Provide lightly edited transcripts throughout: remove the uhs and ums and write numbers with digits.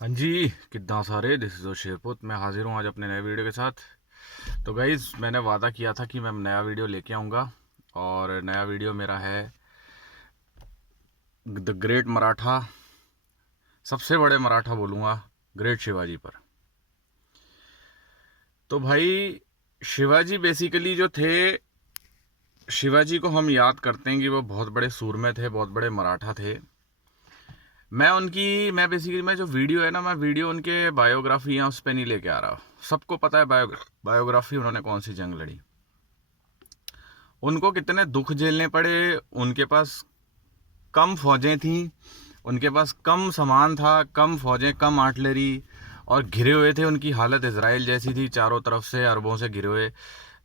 हाँ जी, कितना सारे दिस इज़ शेरपुत। मैं हाजिर हूँ आज अपने नए वीडियो के साथ। तो गाइज़, मैंने वादा किया था कि मैं नया वीडियो लेके आऊँगा, और नया वीडियो मेरा है द ग्रेट मराठा, सबसे बड़े मराठा बोलूँगा, ग्रेट शिवाजी पर। तो भाई, शिवाजी बेसिकली जो थे, शिवाजी को हम याद करते हैं कि वो बहुत बड़े सूरमे थे, बहुत बड़े मराठा थे। मैं बेसिकली मैं जो वीडियो है ना, मैं वीडियो उनके बायोग्राफी या उस पर नहीं लेके आ रहा। सबको पता है बायोग्राफी उन्होंने कौन सी जंग लड़ी, उनको कितने दुख झेलने पड़े। उनके पास कम फौजें थीं, उनके पास कम सामान था, कम फौजें, कम आर्टिलरी, और घिरे हुए थे। उनकी हालत इजराइल जैसी थी, चारों तरफ से अरबों से घिरे हुए।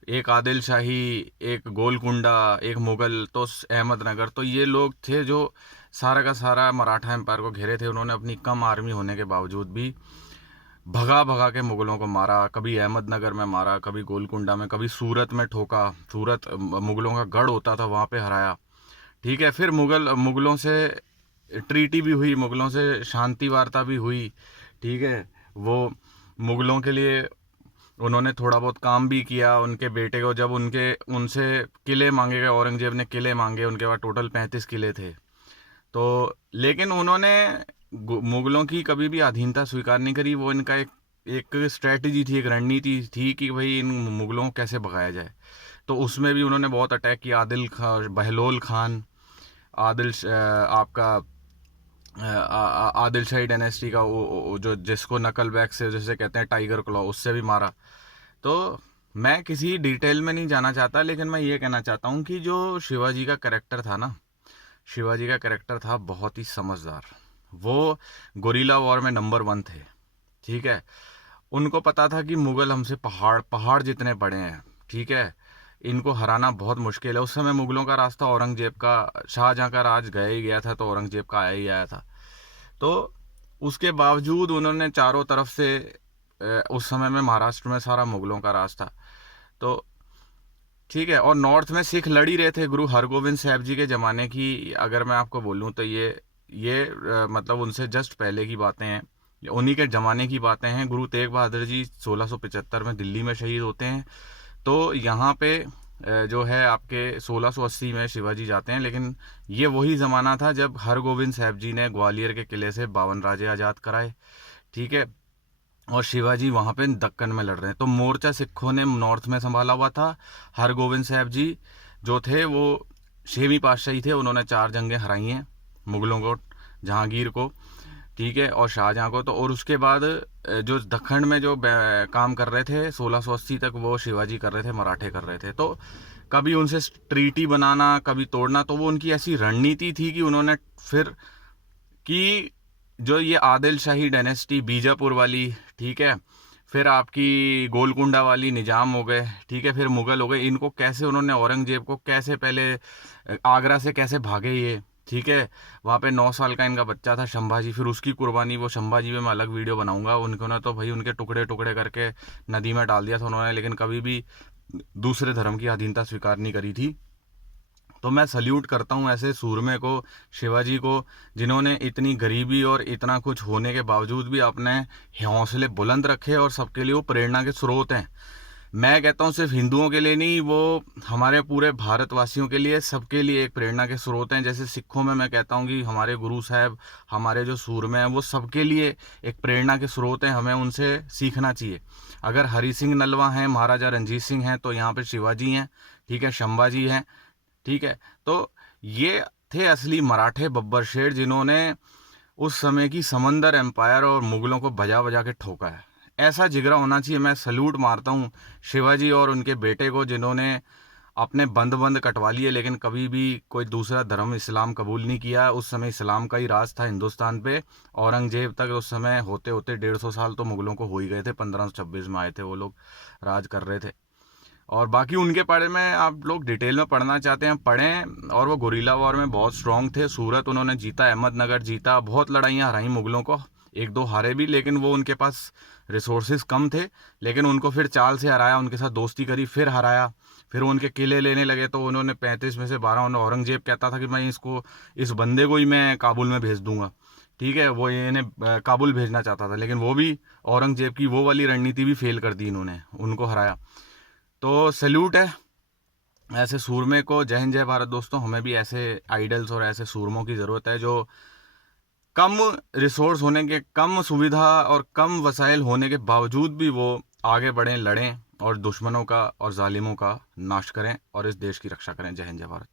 एक आदिल शाही, एक गोलकुंडा, एक मुगल, तो अहमदनगर, तो ये लोग थे जो सारा का सारा मराठा एम्पायर को घेरे थे। उन्होंने अपनी कम आर्मी होने के बावजूद भी भगा भगा के मुगलों को मारा। कभी अहमदनगर में मारा, कभी गोलकुंडा में, कभी सूरत में ठोका। सूरत मुगलों का गढ़ होता था, वहाँ पे हराया। ठीक है, फिर मुगलों से ट्रीटी भी हुई, मुगलों से शांति वार्ता भी हुई। ठीक है, वो मुगलों के लिए उन्होंने थोड़ा बहुत काम भी किया। उनके बेटे को जब उनके उनसे किले मांगे गए, औरंगजेब ने किले मांगे, उनके पास टोटल 35 किले थे। तो लेकिन उन्होंने मुगलों की कभी भी अधीनता स्वीकार नहीं करी। वो इनका एक एक स्ट्रेटजी थी, एक रणनीति थी कि भाई इन मुगलों को कैसे भगाया जाए। तो उसमें भी उन्होंने बहुत अटैक किया। आदिल खान, बहलोल खान, आपका आदिल शाही डायनेस्टी का जो जिसको नकल बैक से जैसे कहते हैं टाइगर क्लॉ, उससे भी मारा। तो मैं किसी डिटेल में नहीं जाना चाहता, लेकिन मैं ये कहना चाहता हूँ कि जो शिवाजी का कैरेक्टर था ना, शिवाजी का कैरेक्टर था बहुत ही समझदार। वो गोरिल्ला वॉर में नंबर 1 थे। ठीक है, उनको पता था कि मुगल हमसे पहाड़ पहाड़ जितने बड़े हैं। ठीक है, इनको हराना बहुत मुश्किल है। उस समय मुगलों का रास्ता औरंगजेब का, शाहजहाँ का राज गया ही गया था, तो औरंगजेब का आया ही आया था। तो उसके बावजूद उन्होंने चारों तरफ से उस समय में महाराष्ट्र में सारा मुगलों का राज था। तो ठीक है, और नॉर्थ में सिख लड़ ही रहे थे। गुरु हरगोविंद साहब जी के ज़माने की अगर मैं आपको बोलूँ तो ये मतलब उनसे जस्ट पहले की बातें हैं, ये उन्हीं के ज़माने की बातें हैं। गुरु तेग बहादुर जी 1675 में दिल्ली में शहीद होते हैं। तो यहाँ पे जो है आपके 1680 में शिवाजी जाते हैं। लेकिन ये वही ज़माना था जब हरगोविंद साहब जी ने ग्वालियर के किले से 52 राजे आज़ाद कराए। ठीक है, और शिवाजी वहाँ पे दक्कन में लड़ रहे हैं। तो मोर्चा सिखों ने नॉर्थ में संभाला हुआ था। हरगोविंद साहब जी जो थे वो 6वीं पातशाही थे, उन्होंने 4 जंगें हराई हैं मुगलों को, जहांगीर को, ठीक है, और शाहजहाँ को। तो और उसके बाद जो दक्कन में जो काम कर रहे थे 1680 तक, वो शिवाजी कर रहे थे, मराठे कर रहे थे। तो कभी उनसे ट्रीटी बनाना, कभी तोड़ना, तो वो उनकी ऐसी रणनीति थी कि उन्होंने फिर कि जो ये आदिल शाही डायनेस्टी बीजापुर वाली, ठीक है, फिर आपकी गोलकुंडा वाली निजाम हो गए, ठीक है, फिर मुगल हो गए, इनको कैसे उन्होंने, औरंगजेब को कैसे पहले आगरा से कैसे भागे ये। ठीक है, वहाँ पे 9 साल का इनका बच्चा था संभाजी, फिर उसकी कुर्बानी, वो संभाजी में मैं अलग वीडियो बनाऊंगा। उन्होंने तो भाई उनके टुकड़े टुकड़े करके नदी में डाल दिया था उन्होंने, लेकिन कभी भी दूसरे धर्म की अधीनता स्वीकार नहीं करी थी। तो मैं सल्यूट करता हूँ ऐसे सूरमे को, शिवाजी को, जिन्होंने इतनी गरीबी और इतना कुछ होने के बावजूद भी अपने हौसले बुलंद रखे, और सबके लिए वो प्रेरणा के स्रोत हैं। मैं कहता हूँ सिर्फ हिंदुओं के लिए नहीं, वो हमारे पूरे भारतवासियों के लिए, सबके लिए एक प्रेरणा के स्रोत हैं। जैसे सिखों में मैं कहता हूँ कि हमारे गुरु साहब, हमारे जो सूरमे हैं, वो सबके लिए एक प्रेरणा के स्रोत हैं। हमें उनसे सीखना चाहिए। अगर हरि सिंह नलवा हैं, महाराजा रंजीत सिंह हैं, तो यहाँ पे शिवाजी हैं। ठीक है, संभाजी हैं। ठीक है, तो ये थे असली मराठे बब्बर शेर, जिन्होंने उस समय की समंदर एम्पायर और मुगलों को बजा बजा के ठोका है। ऐसा जिगरा होना चाहिए। मैं सल्यूट मारता हूँ शिवाजी और उनके बेटे को, जिन्होंने अपने बंद बंद कटवा लिए, लेकिन कभी भी कोई दूसरा धर्म इस्लाम कबूल नहीं किया। उस समय इस्लाम का ही राज था हिंदुस्तान पे। औरंगजेब तक उस समय होते होते 150 साल तो मुगलों को हो ही गए थे। 1526 में आए थे वो लोग, राज कर रहे थे। और बाकी उनके बारे में आप लोग डिटेल में पढ़ना चाहते हैं पढ़ें। और वो गोरिल्ला वॉर में बहुत स्ट्रांग थे। सूरत उन्होंने जीता, अहमदनगर जीता, बहुत लड़ाइयाँ हराई मुगलों को, एक दो हारे भी, लेकिन वो उनके पास रिसोर्सेज कम थे। लेकिन उनको फिर चाल से हराया, उनके साथ दोस्ती करी, फिर हराया। फिर उनके किले लेने लगे, तो उन्होंने 35 में से 12, औरंगजेब कहता था कि मैं इस बंदे को ही मैं काबुल में भेज दूंगा। ठीक है, वो इन्हें काबुल भेजना चाहता था, लेकिन वो भी औरंगजेब की वो वाली रणनीति भी फेल कर दी इन्होंने, उनको हराया। तो सैल्यूट है ऐसे सूरमे को। जय हिंद, जय भारत दोस्तों। हमें भी ऐसे आइडल्स और ऐसे सूरमों की ज़रूरत है जो कम रिसोर्स होने के, कम सुविधा और कम वसाइल होने के बावजूद भी वो आगे बढ़ें, लड़ें और दुश्मनों का और जालिमों का नाश करें और इस देश की रक्षा करें। जय हिंद, जय भारत।